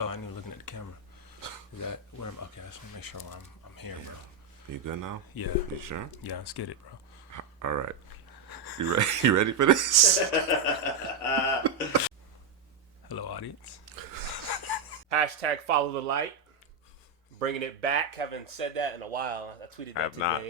Oh, I knew looking at the camera. Is that where okay, I just want to make sure I'm here, bro. You good now? Yeah. You sure? Yeah, let's get it, bro. All right. You ready? You ready for this? Hello, audience. Hashtag follow the light. Bringing it back. Haven't said that in a while. I tweeted that I have today. not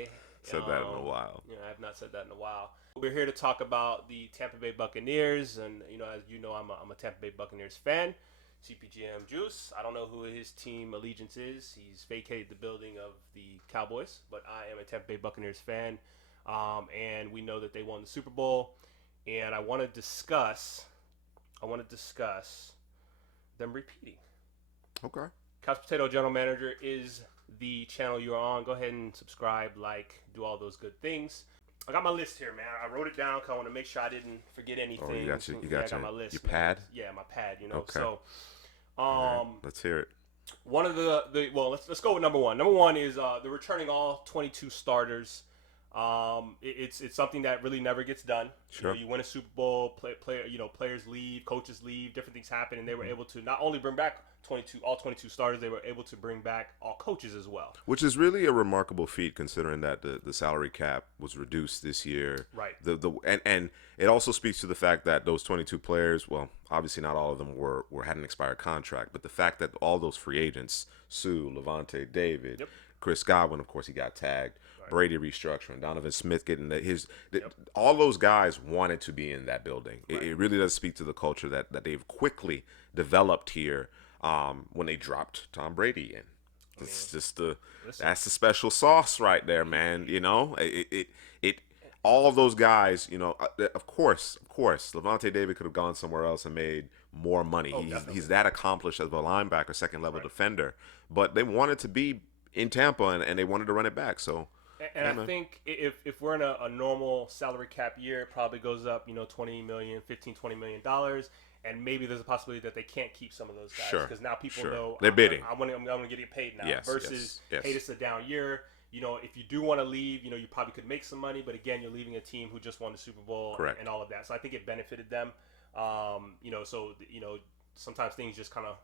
said that in a while. I have not said that in a while. We're here to talk about the Tampa Bay Buccaneers, and as you know, I'm a Tampa Bay Buccaneers fan. CPGM Juice. I don't know who his team allegiance is. He's vacated the building of the Cowboys, but I am a Tampa Bay Buccaneers fan, and we know that they won the Super Bowl. And I want to discuss them repeating. Okay. Couch Potato General Manager is the channel you're on. Go ahead and subscribe, like, do all those good things. I got my list here, man. I wrote it down because I want to make sure I didn't forget anything. Oh, you got I got my list. Your pad? Yeah, my pad. Okay. So, Right. Let's hear it. one of let's go with number one. Number one is the returning all 22 starters. It's something that really never gets done. Sure. You win a Super Bowl, players leave, coaches leave, different things happen, and they were able to not only bring back all 22 starters, they were able to bring back all coaches as well. Which is really a remarkable feat considering that the salary cap was reduced this year. Right. And it also speaks to the fact that those 22 players, well, obviously not all of them had an expired contract, but the fact that all those free agents, Sue, Levante David, Yep. Chris Godwin, of course, he got tagged. Right. Brady restructuring, Donovan Smith getting all those guys wanted to be in that building. Right. It really does speak to the culture that they've quickly developed here when they dropped Tom Brady in. It's just that's the special sauce right there, man. You know, it all those guys. You know, of course, Levante David could have gone somewhere else and made more money. He's that accomplished as a linebacker, second level defender. But they wanted to be in Tampa and they wanted to run it back. So. And I think if we're in a normal salary cap year, it probably goes up, $20 million, $15, $20 million. And maybe there's a possibility that they can't keep some of those guys because now people know they're bidding. I'm going to get paid now versus, yes. hey, this is a down year. If you do want to leave, you probably could make some money. But again, you're leaving a team who just won the Super Bowl and all of that. So I think it benefited them. Sometimes things just kind of,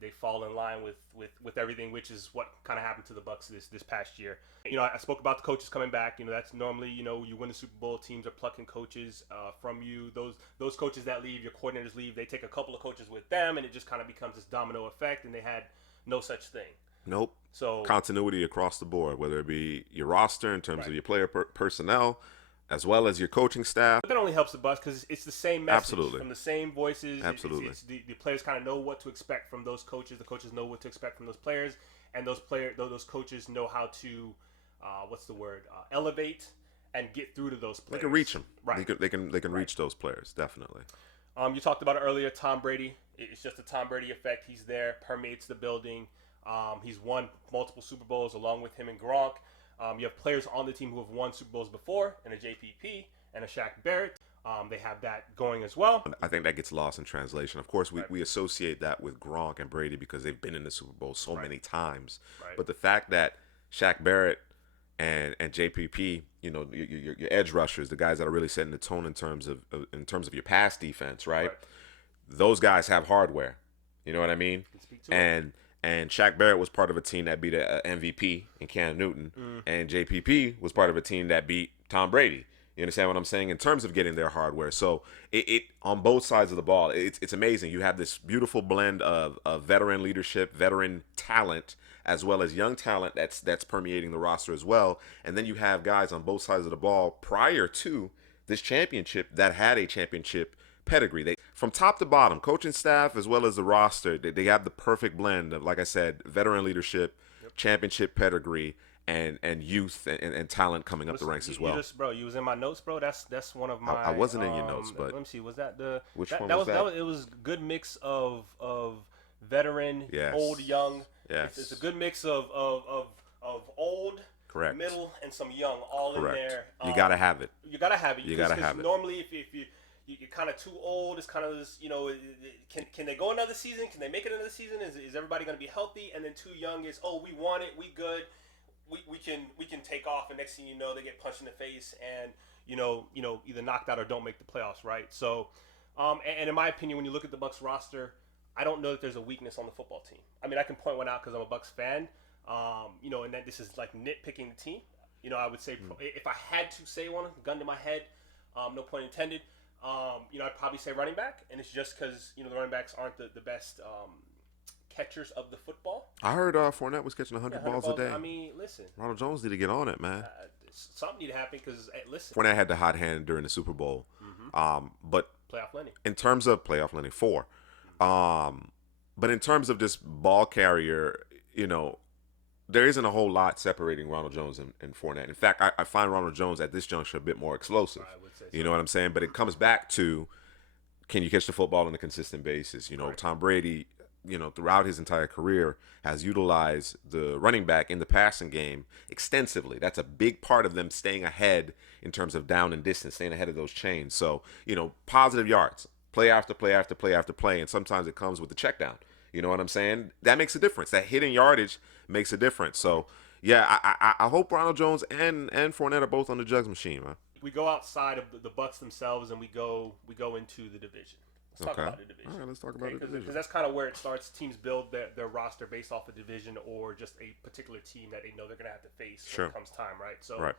they fall in line with everything, which is what kind of happened to the Bucs this past year. I spoke about the coaches coming back. That's normally, you win the Super Bowl, teams are plucking coaches from you. Those coaches that leave, your coordinators leave, they take a couple of coaches with them, and it just kind of becomes this domino effect, and they had no such thing. Nope. So continuity across the board, whether it be your roster in terms of your player personnel, as well as your coaching staff. But that only helps the Bucs because it's the same message from the same voices. Absolutely. It's the players kind of know what to expect from those coaches. The coaches know what to expect from those players, and those coaches know how to, elevate and get through to those players. They can reach them. Right. They can reach those players, definitely. You talked about it earlier, Tom Brady. It's just a Tom Brady effect. He's there, permeates the building. He's won multiple Super Bowls along with him and Gronk. You have players on the team who have won Super Bowls before, and a JPP and a Shaq Barrett. They have that going as well. I think that gets lost in translation. Of course, we associate that with Gronk and Brady because they've been in the Super Bowl so many times. Right. But the fact that Shaq Barrett and JPP, your edge rushers, the guys that are really setting the tone in terms of your pass defense, right? Those guys have hardware. You know what I mean? And Shaq Barrett was part of a team that beat a MVP in Cam Newton, and JPP was part of a team that beat Tom Brady. You understand what I'm saying? In terms of getting their hardware. So it on both sides of the ball, it's amazing. You have this beautiful blend of veteran leadership, veteran talent, as well as young talent that's permeating the roster as well. And then you have guys on both sides of the ball prior to this championship that had a championship pedigree. From top to bottom, coaching staff as well as the roster, they have the perfect blend of, like I said, veteran leadership, championship pedigree, and youth and talent coming up the ranks as well. You was in my notes, bro. That's one of my. I wasn't in your notes, but let me see. Was that the? Which that, one that was that? It was a good mix of veteran, old, young. Yes. It's a good mix of old, correct, middle, and some young, all correct. in there. You gotta have it. You gotta have it. You gotta have it. Normally, if you're kind of too old, it's kind of this, can they go another season? Can they make it another season? Is everybody going to be healthy? And then too young is, we want it, we good, we can take off, and next thing you know, they get punched in the face and either knocked out or don't make the playoffs, right? So, and in my opinion, when you look at the Bucs roster, I don't know that there's a weakness on the football team. I mean, I can point one out because I'm a Bucs fan. And then this is like nitpicking the team. I would say if I had to say one, gun to my head, no pun intended. I'd probably say running back, and it's just because the running backs aren't the best catchers of the football. I heard Fournette was catching 100 balls a day. I mean, listen, Ronald Jones need to get on it, man. Something need to happen because listen, Fournette had the hot hand during the Super Bowl, but playoff Lenny. In terms of playoff Lenny 4, but in terms of just ball carrier, there isn't a whole lot separating Ronald Jones and Fournette. In fact, I find Ronald Jones at this juncture a bit more explosive. I would say so. You know what I'm saying? But it comes back to, can you catch the football on a consistent basis? Right. Tom Brady, throughout his entire career has utilized the running back in the passing game extensively. That's a big part of them staying ahead in terms of down and distance, staying ahead of those chains. So, positive yards, play after play after play after play, and sometimes it comes with the check down. You know what I'm saying? That makes a difference. That hidden yardage makes a difference. So, yeah, I hope Ronald Jones and Fournette are both on the jugs machine, man. We go outside of the Bucs themselves and we go into the division. Let's talk about the division. All right, let's talk about the division. Because that's kind of where it starts. Teams build their roster based off a division or just a particular team that they know they're going to have to face when it comes time, right? So,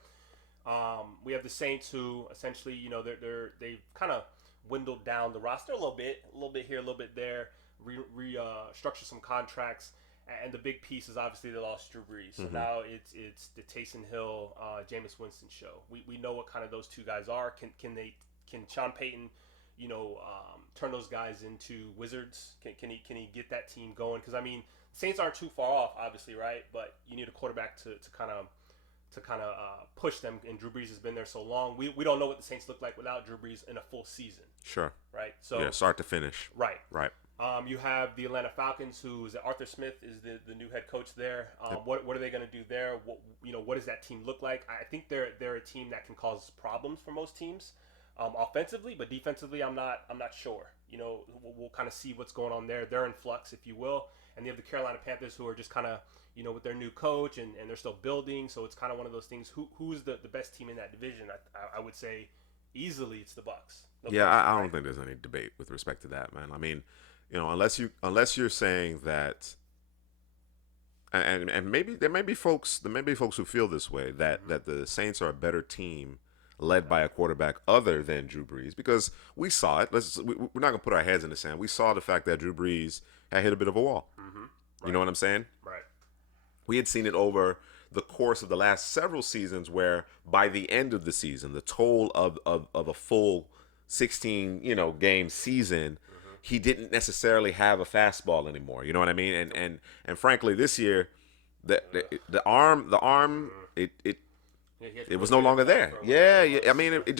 we have the Saints who essentially, they've kind of dwindled down the roster a little bit here, a little bit there, restructured some contracts. And the big piece is obviously they lost Drew Brees. So now it's the Taysom Hill, Jameis Winston show. We know what kind of those two guys are. Can Sean Payton, turn those guys into wizards? Can he get that team going? Because I mean, Saints aren't too far off, obviously, right? But you need a quarterback to kind of push them. And Drew Brees has been there so long. We don't know what the Saints look like without Drew Brees in a full season. Sure. Right. So yeah, start to finish. Right. Right. You have the Atlanta Falcons, who is Arthur Smith is the new head coach there. What are they going to do there? What does that team look like? I think they're a team that can cause problems for most teams, offensively, but defensively, I'm not sure. We'll kind of see what's going on there. They're in flux, if you will, and you have the Carolina Panthers, who are just kind of with their new coach and they're still building. So it's kind of one of those things. Who's the best team in that division? I would say easily it's the Bucs. I don't think there's any debate with respect to that, man. I mean, unless you're saying that, and maybe there may be folks who feel this way that the Saints are a better team led by a quarterback other than Drew Brees, because we saw it. We're not gonna put our heads in the sand. We saw the fact that Drew Brees had hit a bit of a wall. Right. You know what I'm saying? Right. We had seen it over the course of the last several seasons, where by the end of the season, the toll of a full 16 game season, he didn't necessarily have a fastball anymore. You know what I mean? And frankly, this year, the arm it was no longer there. Yeah. I mean, it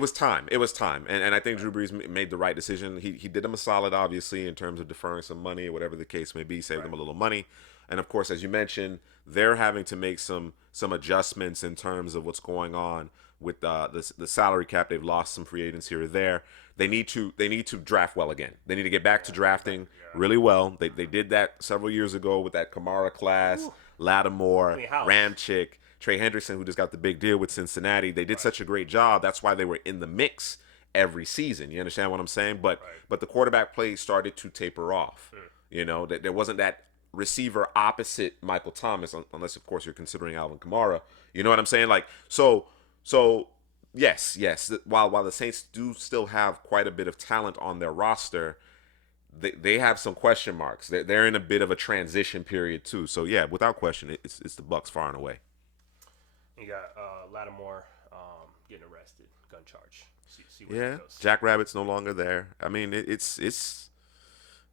was time. It was time. And I think Drew Brees made the right decision. He did him a solid, obviously, in terms of deferring some money or whatever the case may be, saved them a little money. And of course, as you mentioned, they're having to make some adjustments in terms of what's going on with the salary cap. They've lost some free agents here or there. They need to draft well again. They need to get back to drafting really well. They did that several years ago with that Kamara class, Lattimore, Ramchick, Trey Hendrickson, who just got the big deal with Cincinnati. They did such a great job. That's why they were in the mix every season. You understand what I'm saying? But the quarterback play started to taper off. That there wasn't that receiver opposite Michael Thomas, unless of course you're considering Alvin Kamara. You know what I'm saying? Like so yes. While the Saints do still have quite a bit of talent on their roster, they have some question marks. They're in a bit of a transition period too. So yeah, without question, it's the Bucs far and away. You got Lattimore getting arrested, gun charge. See where it goes. Jack Rabbit's no longer there. I mean, it's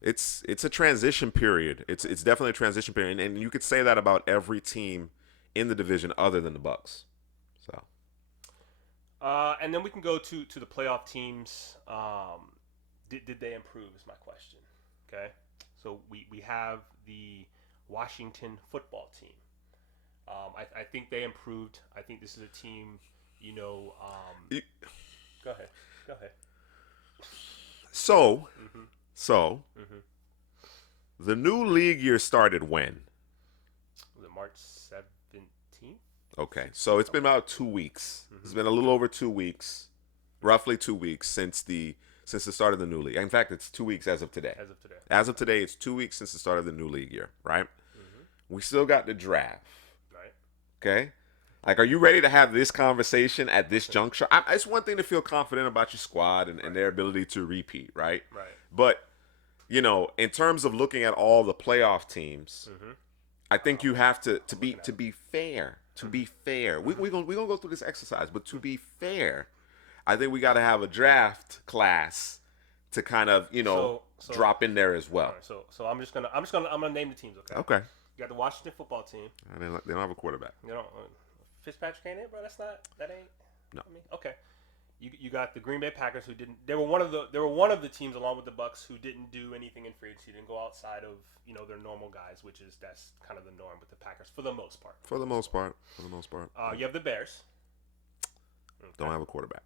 a transition period. It's definitely a transition period, and you could say that about every team in the division other than the Bucs. So, and then we can go to the playoff teams. Did they improve? Is my question. Okay, so we have the Washington football team. I think they improved. I think this is a team. Go ahead. So. The new league year started when? Was it March 17th? Okay, so it's been about 2 weeks. It's been a little over 2 weeks, roughly 2 weeks since the since the start of the new league. In fact, it's 2 weeks as of today. As of today, it's 2 weeks since the start of the new league year, right? Mm-hmm. We still got the draft. Right. Okay? Like, are you ready to have this conversation at this juncture? It's one thing to feel confident about your squad and their ability to repeat, right? Right. But, you know, in terms of looking at all the playoff teams, I think you have to be fair. To be fair. We're gonna go through this exercise, but to be fair, I think we got to have a draft class to kind of, you know, drop in there as well. Right, so I'm gonna name the teams, okay? Okay. You got the Washington football team. They don't have a quarterback. You know, Fitzpatrick ain't it, bro? That ain't. No. I mean, okay. You got the Green Bay Packers who didn't. They were one of the teams along with the Bucs who didn't do anything in free agency. Didn't go outside of their normal guys, that's kind of the norm with the Packers for the most part. For the most part. You have the Bears. Okay. Don't have a quarterback.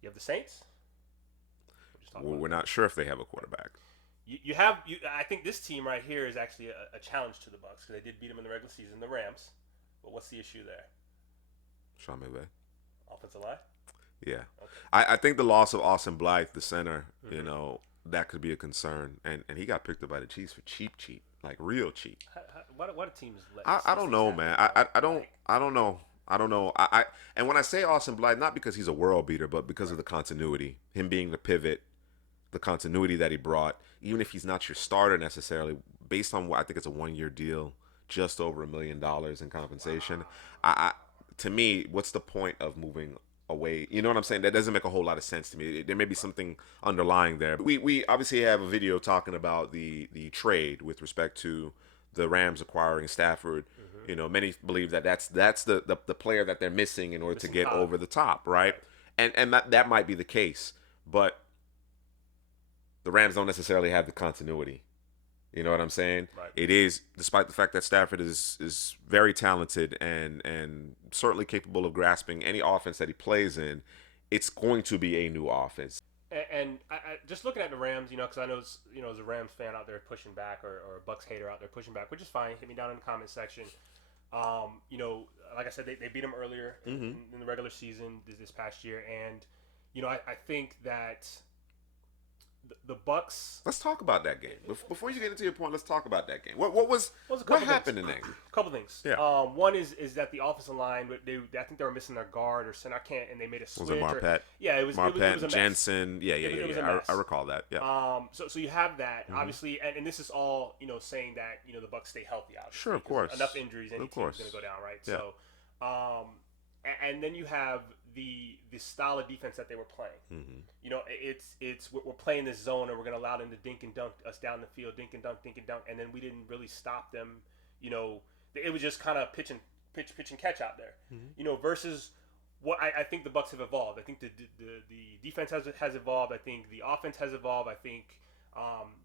You have the Saints. We're not sure if they have a quarterback. I think this team right here is actually a challenge to the Bucs because they did beat them in the regular season, the Rams. But what's the issue there? Sean McVay. Offensive line? Yeah. Okay. I think the loss of Austin Blythe, the center, you know, that could be a concern. And he got picked up by the Chiefs for cheap, like real cheap. What teams let I don't know, man. I don't know. And when I say Austin Blythe, not because he's a world beater, but because of the continuity. Him being the pivot, the continuity that he brought, even if he's not your starter necessarily, based on what I think it's a 1-year deal, just over $1 million in compensation. Wow. To me, what's the point of moving away? You know what I'm saying? That doesn't make a whole lot of sense to me. There may be something underlying there. We obviously have a video talking about the trade with respect to the Rams acquiring Stafford. Mm-hmm. You know, many believe that's the player that they're missing in order to get over the top, right? And that might be the case, but the Rams don't necessarily have the continuity. You know what I'm saying? Right. It is, despite the fact that Stafford is very talented and certainly capable of grasping any offense that he plays in, it's going to be a new offense. And I just looking at the Rams, because I know as a Rams fan out there pushing back or a Bucs hater out there pushing back, which is fine. Hit me down in the comment section. Like I said, they beat them earlier in the regular season this past year, and I think that the Bucs. Let's talk about that game. Before you get into your point, let's talk about that game. What happened in that game? A couple things. Yeah. One is that the offensive line, I think they were missing their guard or center. And they made a switch. Was it Marpet? Yeah, it was. Marpet, it was a mess. Jensen. Yeah. I recall that. Yeah. So you have that obviously, and this is all saying that the Bucs stay healthy. Obviously, sure, of course. Enough injuries, any team's going to go down, right? Yeah. So, and then you have the style of defense that they were playing. Mm-hmm. We're playing this zone and we're going to allow them to dink and dunk us down the field, dink and dunk, and then we didn't really stop them. It was just kind of pitch and catch out there. Mm-hmm. Versus what I think the Bucs have evolved. I think the defense has evolved. I think the offense has evolved. I think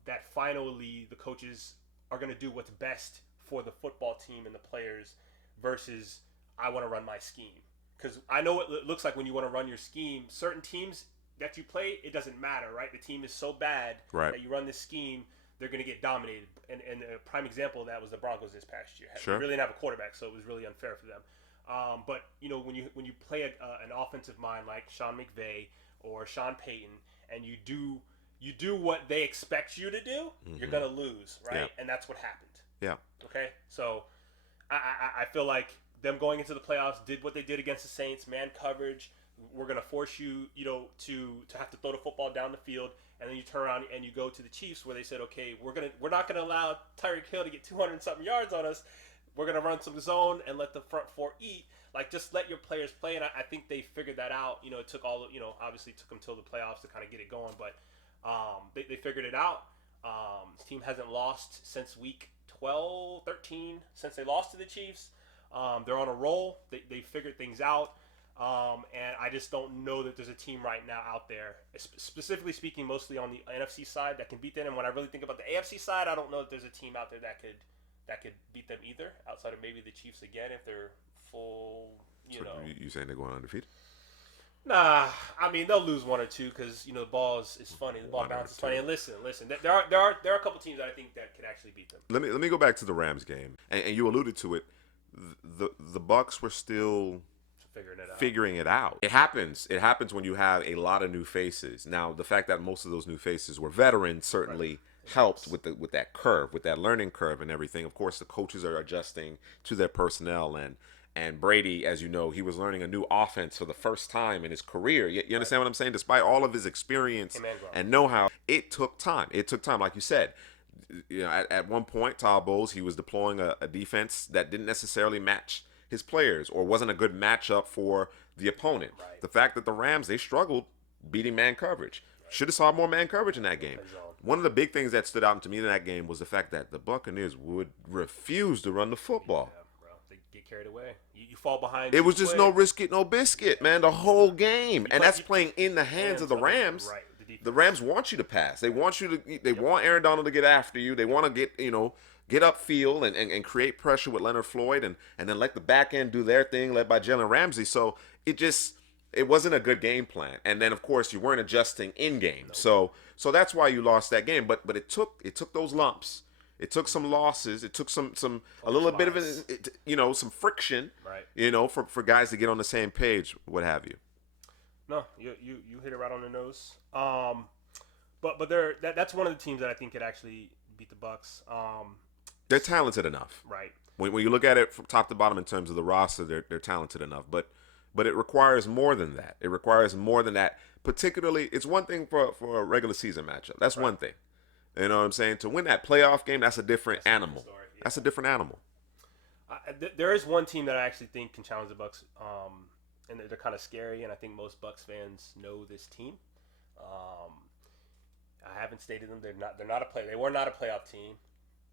that finally the coaches are going to do what's best for the football team and the players versus I want to run my scheme. Because I know what it looks like when you want to run your scheme. Certain teams that you play, it doesn't matter, right? The team is so bad that you run this scheme, they're going to get dominated. And a prime example of that was the Broncos this past year. Sure. They really didn't have a quarterback, so it was really unfair for them. But when you play an offensive mind like Sean McVay or Sean Payton, and you do what they expect you to do, you're going to lose, right? Yeah. And that's what happened. Yeah. Okay? So I feel like them going into the playoffs did what they did against the Saints, man coverage. We're going to force you, to have to throw the football down the field, and then you turn around and you go to the Chiefs where they said, okay, we're not going to allow Tyreek Hill to get 200-something yards on us. We're going to run some zone and let the front four eat. Like, just let your players play, and I think they figured that out. It took obviously took them till the playoffs to kind of get it going, but they figured it out. This team hasn't lost since week 12, 13, since they lost to the Chiefs. They're on a roll. They figured things out. And I just don't know that there's a team right now out there, specifically speaking, mostly on the NFC side, that can beat them. And when I really think about the AFC side, I don't know that there's a team out there that could beat them either, outside of maybe the Chiefs again if they're full. You saying they're going undefeated? Nah, I mean they'll lose one or two because the ball is funny. The ball bounces funny. And listen, there are a couple teams that I think that could actually beat them. Let me go back to the Rams game, and you alluded to it. The Bucs were still figuring it out. It happens. It happens when you have a lot of new faces. Now, the fact that most of those new faces were veterans certainly helped with that curve, with that learning curve and everything. Of course, the coaches are adjusting to their personnel, and Brady, as you know, he was learning a new offense for the first time in his career. You understand what I'm saying? Despite all of his experience and know-how, it took time. It took time, like you said. You know, at one point, Todd Bowles, he was deploying a defense that didn't necessarily match his players or wasn't a good matchup for the opponent. Right. The fact that the Rams, they struggled beating man coverage. Should have saw more man coverage in that game. One of the big things that stood out to me in that game was the fact that the Buccaneers would refuse to run the football. Yeah, bro. They get carried away. You fall behind. It was just no risk it, no biscuit, man, the whole game. And that's playing in the hands of the Rams. Right. The Rams want you to pass. They want you to. They want Aaron Donald to get after you. They want to get upfield and create pressure with Leonard Floyd and then let the back end do their thing, led by Jalen Ramsey. So it wasn't a good game plan. And then of course you weren't adjusting in game. So that's why you lost that game. But it took those lumps. It took some losses. It took a little bit of some friction. Right. For guys to get on the same page, what have you. No, you hit it right on the nose. But that's one of the teams that I think could actually beat the Bucs. They're talented enough. Right. When you look at it from top to bottom in terms of the roster, they're talented enough. But it requires more than that. It requires more than that. Particularly, it's one thing for a regular season matchup. That's one thing. You know what I'm saying? To win that playoff game, that's a different animal. Yeah. That's a different animal. There is one team that I actually think can challenge the Bucs. And they're kind of scary, and I think most Bucs fans know this team. I haven't stated them. They were not a playoff team.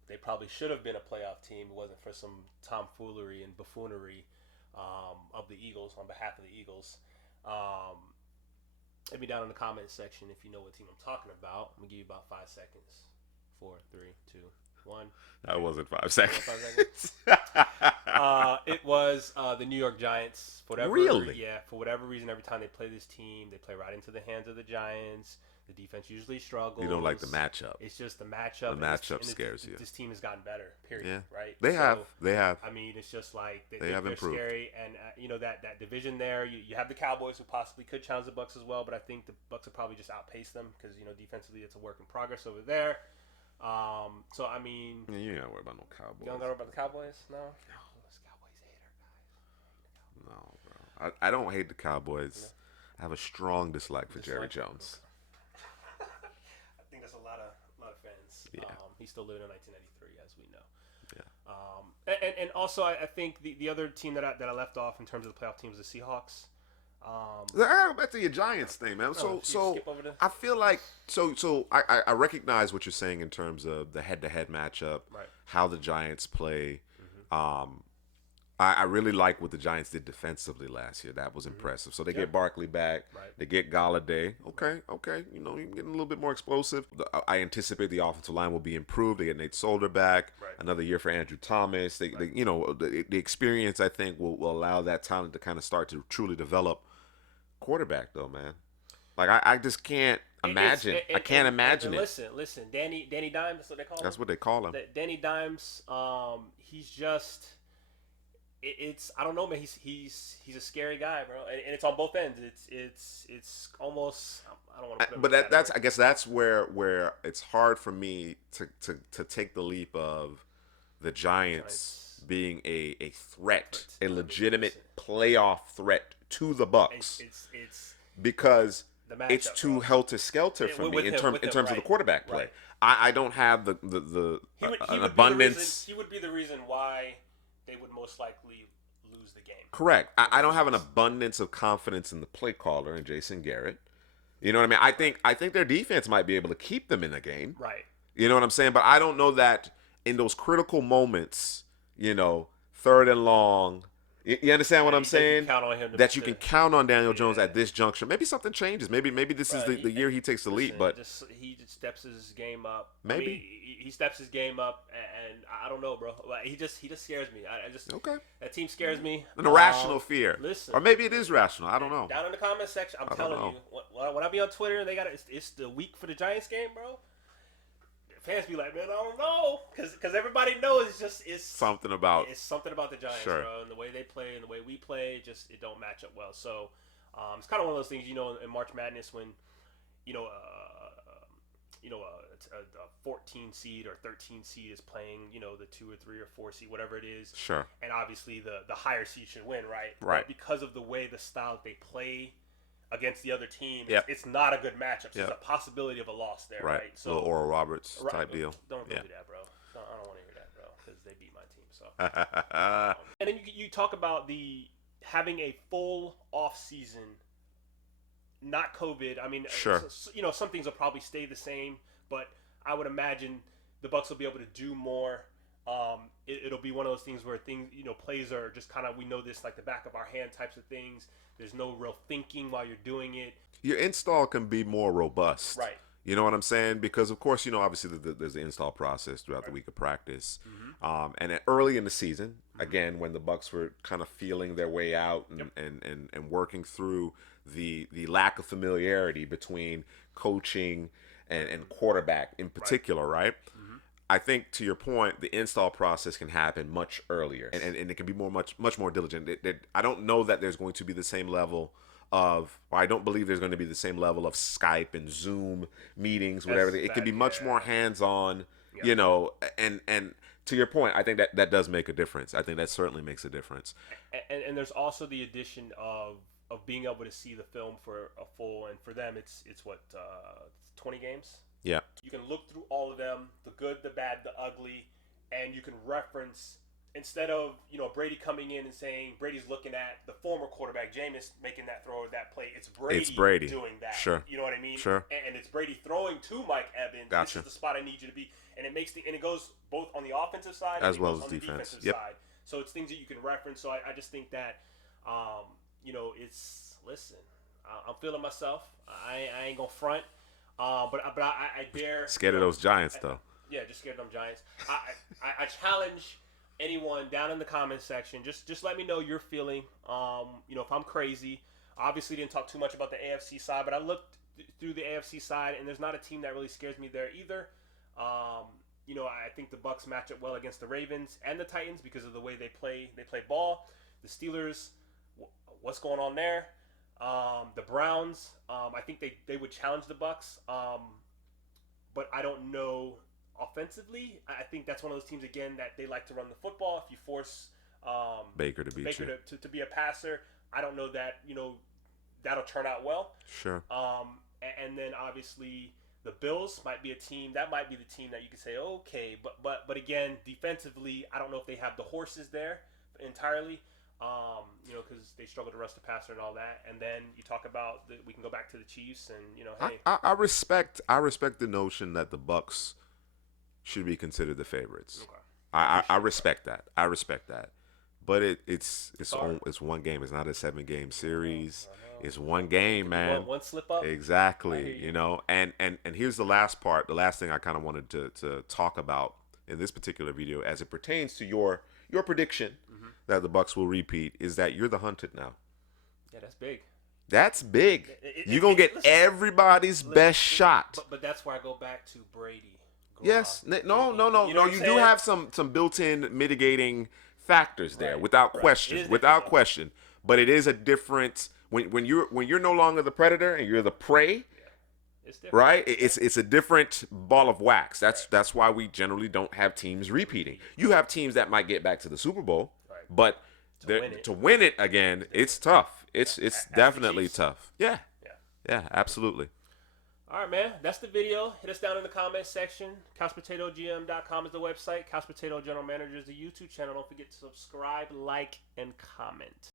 They probably should have been a playoff team. It wasn't for some tomfoolery and buffoonery of the Eagles on behalf of the Eagles. Let me down in the comments section if you know what team I'm talking about. I'm gonna give you about 5 seconds. 4, 3, 2, 1. That wasn't 5 seconds. 5 seconds. It was the New York Giants. Really? Yeah, for whatever reason, every time they play this team, they play right into the hands of the Giants. The defense usually struggles. You don't like the matchup. It's just the matchup. The matchup scares you. This team has gotten better, period. Yeah. Right? They have. I mean, it's just like They have they're improved. scary. And, that division there, you have the Cowboys who possibly could challenge the Bucs as well, but I think the Bucs will probably just outpace them because, defensively it's a work in progress over there. So, I mean... Yeah, you ain't got to worry about no Cowboys. You don't got to worry about the Cowboys? No? This Cowboys hater, guys. No, bro. I don't hate the Cowboys. I have a strong dislike for Jerry Jones. I think that's a lot of fans. Yeah. He's still living in 1993, as we know. Yeah. And also, I think the other team that I left off in terms of the playoff team was the Seahawks. I gotta go back to your Giants thing, man. So I feel like I recognize what you're saying in terms of the head-to-head matchup, right. How the Giants play. I really like what the Giants did defensively last year. That was impressive. So they get Barkley back. Right. They get Galladay. Okay. You're getting a little bit more explosive. I anticipate the offensive line will be improved. They get Nate Solder back. Right. Another year for Andrew Thomas. The experience, I think, will allow that talent to kind of start to truly develop. Quarterback, though, man. Like, I just can't imagine. I can't imagine it. Listen. Danny Dimes, that's what they call him? That's what they call him. Danny Dimes, he's just... It's I don't know, man. He's a scary guy, bro, and it's on both ends. It's almost I don't want to. But that's I guess that's where it's hard for me to take the leap of the Giants being a threat, a legitimate playoff threat to the Bucs. It's because matchup, it's too helter skelter for me in terms of the quarterback play. Right. I don't have an abundance. He would be the reason why they would most likely lose the game. Correct. I don't have an abundance of confidence in the play caller and Jason Garrett. You know what I mean? I think their defense might be able to keep them in the game. Right. You know what I'm saying? But I don't know that in those critical moments, 3rd and long. You understand what I'm saying? That you can count on Daniel Jones at this juncture. Maybe something changes. Maybe this is the year he takes the leap. But he just steps his game up. Maybe I mean, he steps his game up, and I don't know, bro. He just scares me. I just that team scares me. An irrational fear. Listen, or maybe it is rational. I don't know. Down in the comment section, I'm telling you, when I be on Twitter and they got it's the week for the Giants game, bro. fans be like, man, I don't know, because everybody knows it's something about the Giants, sure. bro, and the way they play and the way we play, it don't match up well. So it's kind of one of those things, in March Madness when a 14 seed or 13 seed is playing, the 2 or 3 or 4 seed, whatever it is. Sure. And obviously the higher seed should win, right? Right. But because of the way the style they play against the other team, yep. it's not a good matchup. So yep. there's a possibility of a loss there, right? So little Oral Roberts type deal. Don't do that, bro. I don't want to hear that, bro, because they beat my team. So. And then you talk about having a full off season, not COVID. I mean, sure. Some things will probably stay the same, but I would imagine the Bucs will be able to do more. It'll be one of those things where plays are just kind of, we know this like the back of our hand types of things. There's no real thinking while you're doing it. Your install can be more robust. Right. You know what I'm saying? Because, of course, obviously there's the install process throughout the week of practice. Mm-hmm. And then early in the season, again, when the Bucs were kind of feeling their way out and working through the lack of familiarity between coaching and quarterback in particular, right? Mm-hmm. I think, to your point, the install process can happen much earlier, and it can be much more diligent. I don't know that there's going to be the same level of, or I don't believe there's going to be the same level of Skype and Zoom meetings, whatever. It can be much more hands-on, and to your point, I think that does make a difference. I think that certainly makes a difference. And there's also the addition of being able to see the film for a full, and for them, it's 20 games. Yeah. You can look through all of them, the good, the bad, the ugly, and you can reference, instead of, Brady coming in and saying, Brady's looking at the former quarterback, Jameis, making that throw or that play. It's Brady doing that. Sure. You know what I mean? Sure. And it's Brady throwing to Mike Evans. Gotcha. This is the spot I need you to be. And it goes both on the offensive side as well as on defense. The defensive yep. side. So it's things that you can reference. So I just think that, listen, I'm feeling myself. I ain't gonna front. But I dare. Scared of those Giants, though. Yeah, just scared of them Giants. I challenge anyone down in the comments section. Just let me know your feeling. If I'm crazy. Obviously, didn't talk too much about the AFC side, but I looked through the AFC side, and there's not a team that really scares me there either. I think the Bucs match up well against the Ravens and the Titans because of the way they play. They play ball. The Steelers, what's going on there? The Browns, I think they would challenge the Bucs, but I don't know offensively. I think that's one of those teams again that they like to run the football. If you force Baker to beat you to be a passer, I don't know that that'll turn out well. Sure. And then obviously the Bills might be a team that might be the team that you could say okay, but again defensively, I don't know if they have the horses there entirely. Because they struggle to rush the passer and all that. And then you talk about we can go back to the Chiefs and hey. I respect the notion that the Bucs should be considered the favorites. Okay. I respect that. I respect that. But it's one game. It's not a 7-game series. It's one game, man. One slip up. Exactly. And here's the last part. The last thing I kind of wanted to talk about in this particular video, as it pertains to your prediction that the Bucs will repeat, is that you're the hunted now. Yeah, that's big. That's big. You're going to get everybody's best shot. But that's where I go back to Brady. Yes. No. You do have some built-in mitigating factors there, without question. Without question. But it is a different when you're no longer the predator and you're the prey. It's different. Right? It's a different ball of wax. That's why we generally don't have teams repeating. You have teams that might get back to the Super Bowl, but to win it again, it's tough. It's definitely tough. Yeah, absolutely. All right, man. That's the video. Hit us down in the comments section. CouchPotatoGM.com is the website. Couch Potato General Manager is the YouTube channel. Don't forget to subscribe, like, and comment.